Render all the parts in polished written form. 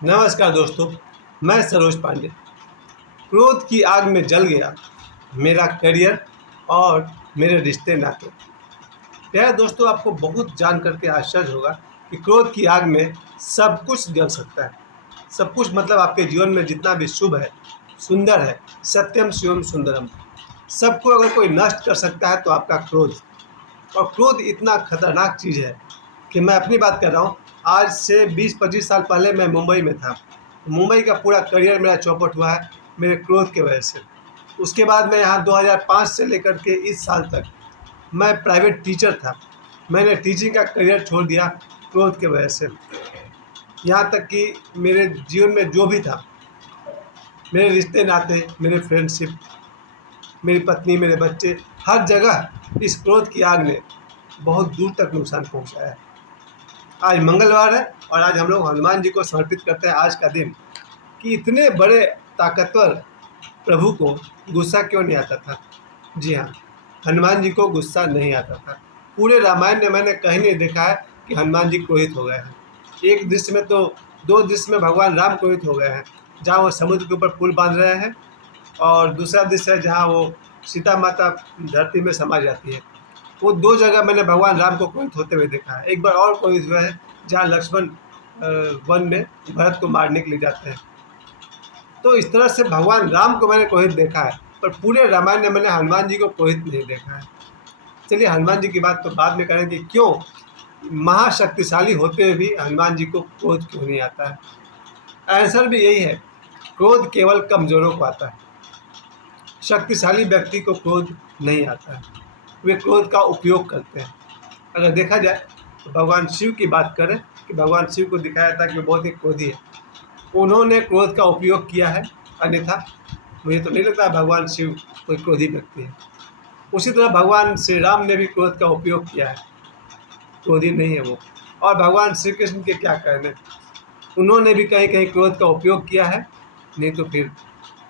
नमस्कार दोस्तों, मैं सरोज पांडे। क्रोध की आग में जल गया मेरा करियर और मेरे रिश्ते नाते। प्यारे दोस्तों, आपको बहुत जान करके आश्चर्य होगा कि क्रोध की आग में सब कुछ जल सकता है। सब कुछ मतलब आपके जीवन में जितना भी शुभ है, सुंदर है, सत्यम शिवम सुंदरम, सबको अगर कोई नष्ट कर सकता है तो आपका क्रोध। और क्रोध इतना खतरनाक चीज़ है कि मैं अपनी बात कर रहा हूँ। आज से 20-25 साल पहले मैं मुंबई में था। मुंबई का पूरा करियर मेरा चौपट हुआ है मेरे क्रोध की वजह से। उसके बाद मैं यहाँ 2005 से लेकर के इस साल तक मैं प्राइवेट टीचर था। मैंने टीचिंग का करियर छोड़ दिया क्रोध की वजह से। यहाँ तक कि मेरे जीवन में जो भी था, मेरे रिश्ते नाते, मेरे फ्रेंडशिप, मेरी पत्नी, मेरे बच्चे, हर जगह इस क्रोध की आग ने बहुत दूर तक नुकसान पहुँचाया है। आज मंगलवार है और आज हम लोग हनुमान जी को समर्पित करते हैं आज का दिन कि इतने बड़े ताकतवर प्रभु को गुस्सा क्यों नहीं आता था। जी हाँ, हनुमान जी को गुस्सा नहीं आता था। पूरे रामायण में मैंने कहीं नहीं देखा है कि हनुमान जी क्रोधित हो गए हैं। एक दृश्य में तो, दो दृश्य में भगवान राम क्रोधित हो गए हैं, जहाँ वो समुद्र के ऊपर पुल बांध रहे हैं, और दूसरा दृश्य है जहाँ वो सीता माता धरती में समा जाती है। वो दो जगह मैंने भगवान राम को क्रोधित होते हुए देखा है। एक बार और क्रोधित हुए हैं जहाँ लक्ष्मण वन में भरत को मारने के लिए जाते हैं। तो इस तरह से भगवान राम को मैंने क्रोधित देखा है, पर पूरे रामायण में मैंने हनुमान जी को क्रोधित नहीं देखा है। चलिए, हनुमान जी की बात तो बाद में करें कि क्यों महाशक्तिशाली होते हुए भी हनुमान जी को क्रोध क्यों नहीं आता है। आंसर भी यही है, क्रोध केवल कमज़ोरों को आता है। शक्तिशाली व्यक्ति को क्रोध नहीं आता है, वे क्रोध का उपयोग करते हैं। अगर देखा जाए तो भगवान शिव की बात करें कि भगवान शिव को दिखाया था कि वो बहुत ही क्रोधी है, उन्होंने क्रोध का उपयोग किया है, अन्यथा मुझे तो नहीं लगता भगवान शिव कोई क्रोधी व्यक्ति है। उसी तरह भगवान श्री राम ने भी क्रोध का उपयोग किया है, क्रोधी नहीं है वो। और भगवान श्री कृष्ण के क्या कहने, उन्होंने भी कहीं कहीं क्रोध का उपयोग किया है, नहीं तो फिर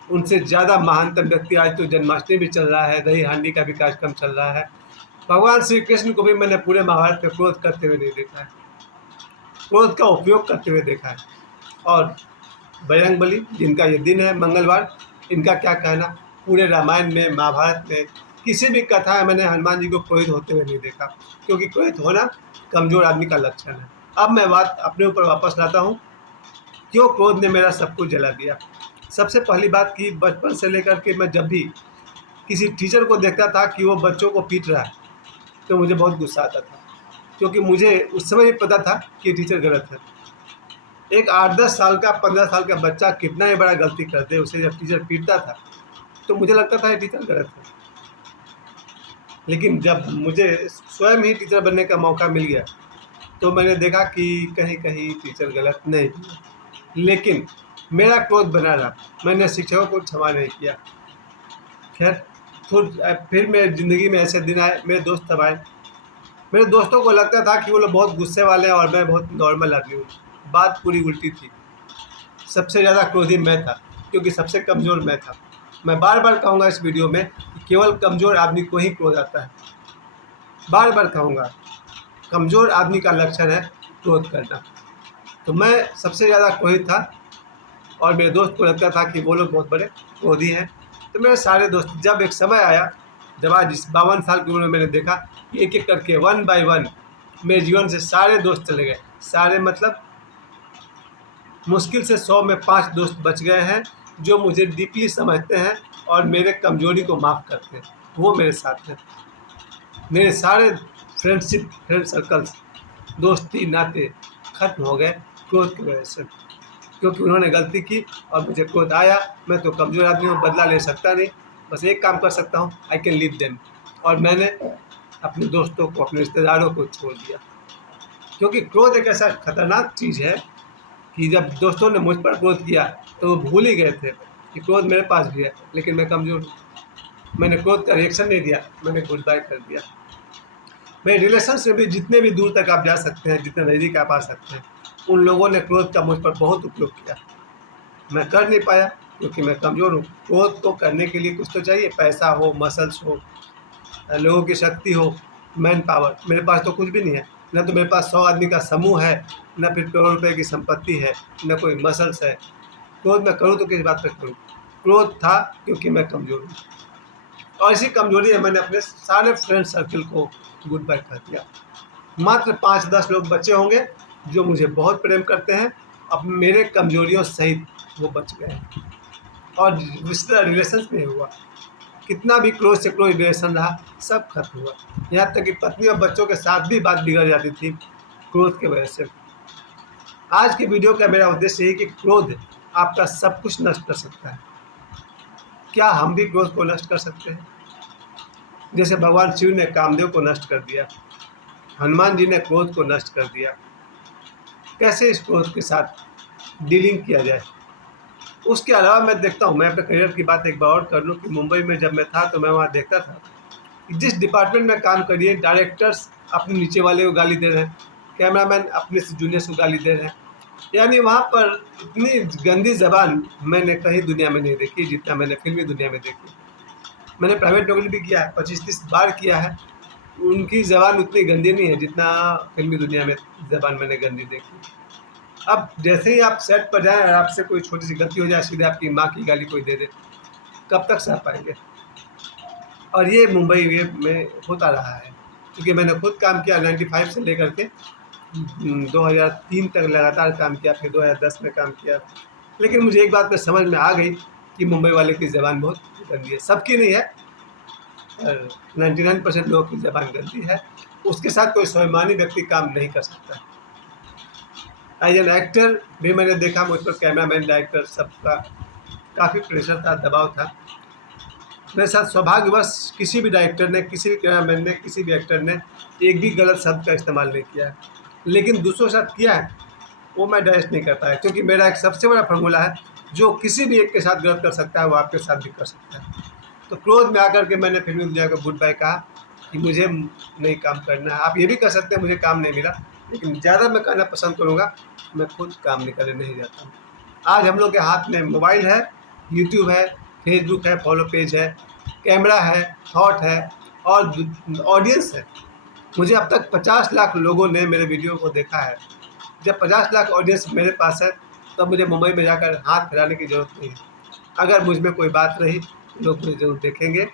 उनसे ज़्यादा महानतम व्यक्ति। आज तो जन्माष्टमी भी चल रहा है, दही हांडी का भी कार्यक्रम चल रहा है। भगवान श्री कृष्ण को भी मैंने पूरे महाभारत में क्रोध करते हुए नहीं देखा है, क्रोध का उपयोग करते हुए देखा है। और बजरंगबली, जिनका ये दिन है मंगलवार, इनका क्या कहना, पूरे रामायण में, महाभारत में, किसी भी कथा में मैंने हनुमान जी को क्रोधित होते हुए नहीं देखा, क्योंकि क्रोधित होना कमज़ोर आदमी का लक्षण है। अब मैं बात अपने ऊपर वापस लाता हूँ, क्यों क्रोध ने मेरा सब कुछ जला दिया। सबसे पहली बात कि बचपन से लेकर के मैं जब भी किसी टीचर को देखता था कि वो बच्चों को पीट रहा है, तो मुझे बहुत गुस्सा आता था, क्योंकि मुझे उस समय भी पता था कि टीचर गलत है। एक 8-10 साल का, 15 साल का बच्चा कितना ही बड़ा गलती कर दे, उसे जब टीचर पीटता था तो मुझे लगता था ये टीचर गलत है। लेकिन जब मुझे स्वयं ही टीचर बनने का मौका मिल गया तो मैंने देखा कि कहीं कहीं टीचर गलत नहीं थे। लेकिन मेरा क्रोध बना रहा, मैंने शिक्षकों को क्षमा नहीं किया। खैर, फिर मेरी ज़िंदगी में ऐसे दिन आए, मेरे दोस्त तब आए। मेरे दोस्तों को लगता था कि वो लोग बहुत गुस्से वाले हैं और मैं बहुत नॉर्मल आदमी हूँ। बात पूरी उल्टी थी। सबसे ज़्यादा क्रोधी मैं था, क्योंकि सबसे कमज़ोर मैं था। मैं बार बार कहूँगा इस वीडियो में कि केवल कमज़ोर आदमी को ही क्रोध आता है। बार बार कहूँगा, कमज़ोर आदमी का लक्षण है क्रोध करना। तो मैं सबसे ज़्यादा क्रोधित था और मेरे दोस्त को लगता था कि वो लोग बहुत बड़े क्रोधी हैं। तो मेरे सारे दोस्त, जब एक समय आया, जब आज इस 52 साल की उम्र में मैंने देखा कि एक एक करके 1 बाय 1 मेरे जीवन से सारे दोस्त चले गए। सारे मतलब मुश्किल से 100 में 5 दोस्त बच गए हैं जो मुझे डीपली समझते हैं और मेरे कमज़ोरी को माफ़ करते हैं, वो मेरे साथ हैं। मेरे सारे फ्रेंड सर्कल्स, दोस्ती नाते ख़त्म हो गए क्रोध की वजह से, क्योंकि उन्होंने गलती की और मुझे क्रोध आया। मैं तो कमज़ोर आदमी हूँ, बदला ले सकता नहीं, बस एक काम कर सकता हूँ, आई कैन लीव देम। और मैंने अपने दोस्तों को, अपने रिश्तेदारों को छोड़ दिया, क्योंकि क्रोध एक ऐसा खतरनाक चीज़ है कि जब दोस्तों ने मुझ पर क्रोध किया तो वो भूल ही गए थे कि क्रोध मेरे पास भी है, लेकिन मैं कमज़ोर हूँ। मैंने क्रोध का रिएक्शन नहीं दिया, मैंने गुड बाय कर दिया। मेरे रिलेशन से भी जितने भी दूर तक आप जा सकते हैं, जितने नज़दीक आप आ सकते हैं, उन लोगों ने क्रोध का मुझ पर बहुत उपयोग किया। मैं कर नहीं पाया क्योंकि मैं कमज़ोर हूँ। क्रोध को करने के लिए कुछ तो चाहिए, पैसा हो, मसल्स हो, लोगों की शक्ति हो, मैन पावर। मेरे पास तो कुछ भी नहीं है। न तो मेरे पास 100 आदमी का समूह है, न फिर करोड़ रुपए की संपत्ति है, न कोई मसल्स है। क्रोध मैं करूँ तो किस बात पे करूँ? क्रोध था क्योंकि मैं कमज़ोर हूँ, और इसी कमज़ोरी है मैंने अपने सारे फ्रेंड सर्किल को गुड बाय कर दिया। मात्र 5-10 लोग बचे होंगे जो मुझे बहुत प्रेम करते हैं, अब मेरे कमज़ोरियों सहित वो बच गए हैं। और रिश्ता रिलेशन में हुआ, कितना भी क्लोज से क्लोज रिलेशन रहा, सब खत्म हुआ। यहाँ तक कि पत्नी और बच्चों के साथ भी बात बिगड़ जाती थी क्रोध की वजह से। आज की वीडियो का मेरा उद्देश्य यही कि क्रोध आपका सब कुछ नष्ट कर सकता है। क्या हम भी क्रोध को नष्ट कर सकते हैं? जैसे भगवान शिव ने कामदेव को नष्ट कर दिया, हनुमान जी ने क्रोध को नष्ट कर दिया। कैसे इस क्रोध के साथ डीलिंग किया जाए? उसके अलावा मैं देखता हूँ, मैं अपने करियर की बात एक बार और कर लूँ कि मुंबई में जब मैं था तो मैं वहाँ देखता था कि जिस डिपार्टमेंट में काम करिए, डायरेक्टर्स अपने नीचे वाले को गाली दे रहे हैं, कैमरामैन अपने से जूनियर्स को गाली दे रहे हैं। यानी वहाँ पर इतनी गंदी ज़बान मैंने कहीं दुनिया में नहीं देखी जितना मैंने फिल्मी दुनिया में देखी। मैंने प्राइवेट नौकरी भी किया है, 25-30 बार किया है, उनकी ज़बान उतनी गंदी नहीं है जितना फिल्मी दुनिया में ज़बान मैंने गंदी देखी। अब जैसे ही आप सेट पर जाएँ और आपसे कोई छोटी सी गलती हो जाए, सीधे आपकी माँ की गाली कोई दे दे, कब तक सह पाएंगे? और ये मुंबई में होता रहा है, क्योंकि मैंने खुद काम किया 95 से लेकर के 2003 तक लगातार काम किया, फिर 2010 में काम किया। लेकिन मुझे एक बात में समझ में आ गई कि मुंबई वाले की ज़बान बहुत गंदी है। सबकी नहीं है, 99% लोगों की ज़बान गंदी है। उसके साथ कोई स्वाभिमानी व्यक्ति काम नहीं कर सकता। एज एन एक्टर भी मैंने देखा, मुझ पर कैमरामैन, डायरेक्टर सबका काफ़ी प्रेशर था, दबाव था। मेरे साथ सौभाग्यवश किसी भी डायरेक्टर ने, किसी भी कैमरामैन ने, किसी भी एक्टर ने एक भी गलत शब्द का इस्तेमाल नहीं किया है। लेकिन दूसरों के साथ किया है, वो मैं डायजेस्ट नहीं कर पाया, क्योंकि मेरा एक सबसे बड़ा फार्मूला है, जो किसी भी एक के साथ गलत कर सकता है वो आपके साथ भी कर सकता है। तो क्रोध में आकर के मैंने फिल्मी दुनिया को गुड बाय कहा कि मुझे नहीं काम करना है। आप ये भी कह सकते हैं मुझे काम नहीं मिला, लेकिन ज़्यादा मैं कहना पसंद करूँगा, मैं खुद काम निकालने नहीं जाता हूँ। आज हम लोग के हाथ में मोबाइल है, यूट्यूब है, फेसबुक है, फॉलो पेज है, कैमरा है, थॉट है और ऑडियंस है। मुझे अब तक 50 लाख लोगों ने मेरे वीडियो को देखा है। जब 50 लाख ऑडियंस मेरे पास है, तब मुझे मुंबई में जाकर हाथ फैलाने की ज़रूरत नहीं है। अगर मुझ में कोई बात रही, लोग मुझे ज़रूर देखेंगे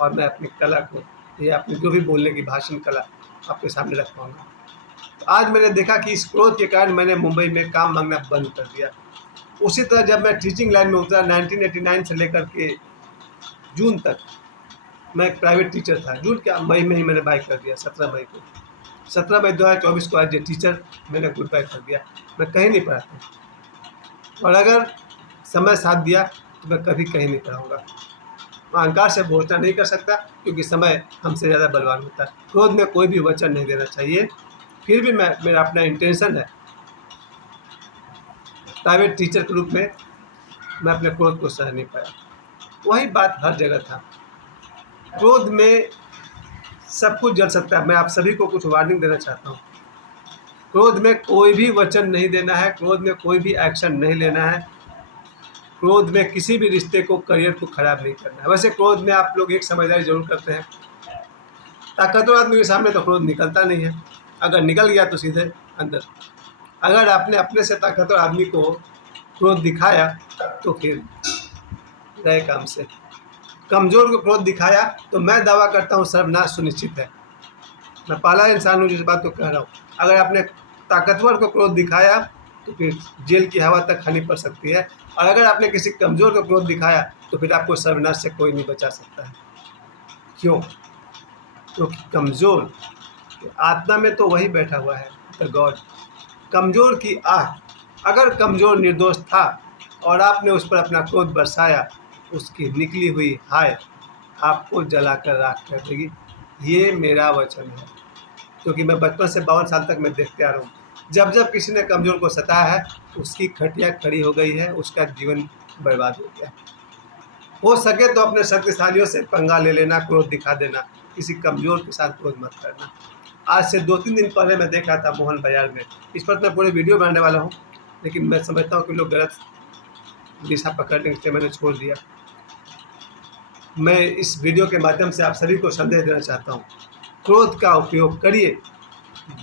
और मैं अपनी कला को, या अपनी जो भी बोलने की भाषण कला आपके सामने रख पाऊँगा। तो आज मैंने देखा कि इस क्रोध के कारण मैंने मुंबई में काम मांगना बंद कर दिया। उसी तरह जब मैं टीचिंग लाइन में उतरा 1989 से लेकर के जून तक, मैं एक प्राइवेट टीचर था। जून क्या, मई में ही मैंने बाय कर दिया, 17 मई को। 17 मई 2024 को आज ये टीचर मैंने गुड बाय कर दिया। मैं कहीं नहीं पढ़ाता, और अगर समय साथ दिया तो मैं कभी कहीं नहीं पढ़ाऊँगा। मैं अहंकार से घोषणा नहीं कर सकता, क्योंकि समय हमसे ज़्यादा बलवान होता है। क्रोध में कोई भी वचन नहीं देना चाहिए। फिर भी मेरा अपना इंटेंशन है, प्राइवेट टीचर के रूप में मैं अपने क्रोध को सह नहीं पाया। वही बात हर जगह था। क्रोध में सब कुछ जल सकता है। मैं आप सभी को कुछ वार्निंग देना चाहता हूँ। क्रोध में कोई भी वचन नहीं देना है, क्रोध में कोई भी एक्शन नहीं लेना है, क्रोध में किसी भी रिश्ते को, करियर को खराब नहीं करना है। वैसे क्रोध में आप लोग एक समझदारी जरूर करते हैं, ताकतवर आदमी के सामने तो क्रोध निकलता नहीं है, अगर निकल गया तो सीधे अंदर। अगर आपने अपने से ताकतवर आदमी को क्रोध दिखाया तो फिर गए काम से। कमज़ोर को क्रोध दिखाया तो मैं दावा करता हूँ सर्वनाश सुनिश्चित है। मैं पहला इंसान हूँ जिस बात को कह रहा हूँ। अगर आपने ताकतवर को क्रोध दिखाया तो फिर जेल की हवा तक खानी पड़ सकती है, और अगर आपने किसी कमज़ोर को क्रोध दिखाया तो फिर आपको सर्वनाश से कोई नहीं बचा सकता है। क्यों? क्योंकि कमज़ोर आत्मा में तो वही बैठा हुआ है, द गॉड। कमज़ोर की आह, अगर कमज़ोर निर्दोष था और आपने उस पर अपना क्रोध बरसाया, उसकी निकली हुई हाय आपको जलाकर राख कर देगी। ये मेरा वचन है, क्योंकि मैं बचपन से 52 साल तक मैं देखते आ रहा हूँ। जब जब किसी ने कमज़ोर को सताया है, उसकी खटिया खड़ी हो गई है, उसका जीवन बर्बाद हो गया। हो सके तो अपने शक्तिशालियों से पंगा ले लेना, क्रोध दिखा देना, किसी कमज़ोर के साथ क्रोध मत करना। आज से 2-3 दिन पहले मैं देख रहा था मोहन बाज़ार में, इस पर मैं पूरे वीडियो बनाने वाला हूँ, लेकिन मैं समझता हूँ कि लोग गलत दिशा पकड़ने के लिए मैंने छोड़ दिया। मैं इस वीडियो के माध्यम से आप सभी को संदेश देना चाहता हूँ, क्रोध का उपयोग करिए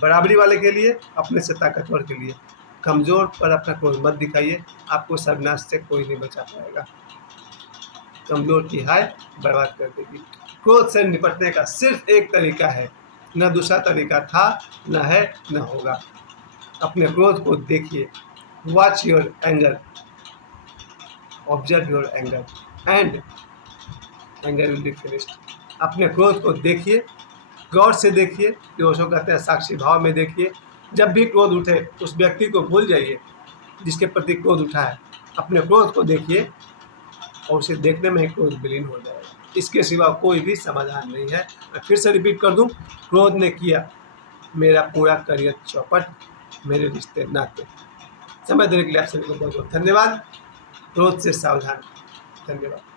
बराबरी वाले के लिए, अपने से ताकतवर के लिए। कमज़ोर पर अपना क्रोध मत दिखाइए, आपको सर्वनाश से कोई नहीं बचा पाएगा। कमज़ोर की हाय बर्बाद कर देगी। क्रोध से निपटने का सिर्फ एक तरीका है, न दूसरा तरीका था, न है, न होगा। अपने क्रोध को देखिए, watch your anger, observe your anger and anger will be finished. अपने क्रोध को देखिए, गौर से देखिए, जो उसको कहते हैं साक्षी भाव में देखिए। जब भी क्रोध उठे उस व्यक्ति को भूल जाइए जिसके प्रति क्रोध उठा है। अपने क्रोध को देखिए और उसे देखने में ही क्रोध विलीन हो जाएगा। इसके सिवा कोई भी समाधान नहीं है। मैं फिर से रिपीट कर दूं, क्रोध ने किया मेरा पूरा करियर चौपट, मेरे रिश्ते नाते। समय देने के लिए आप सभी को बहुत बहुत धन्यवाद। क्रोध से सावधान। धन्यवाद।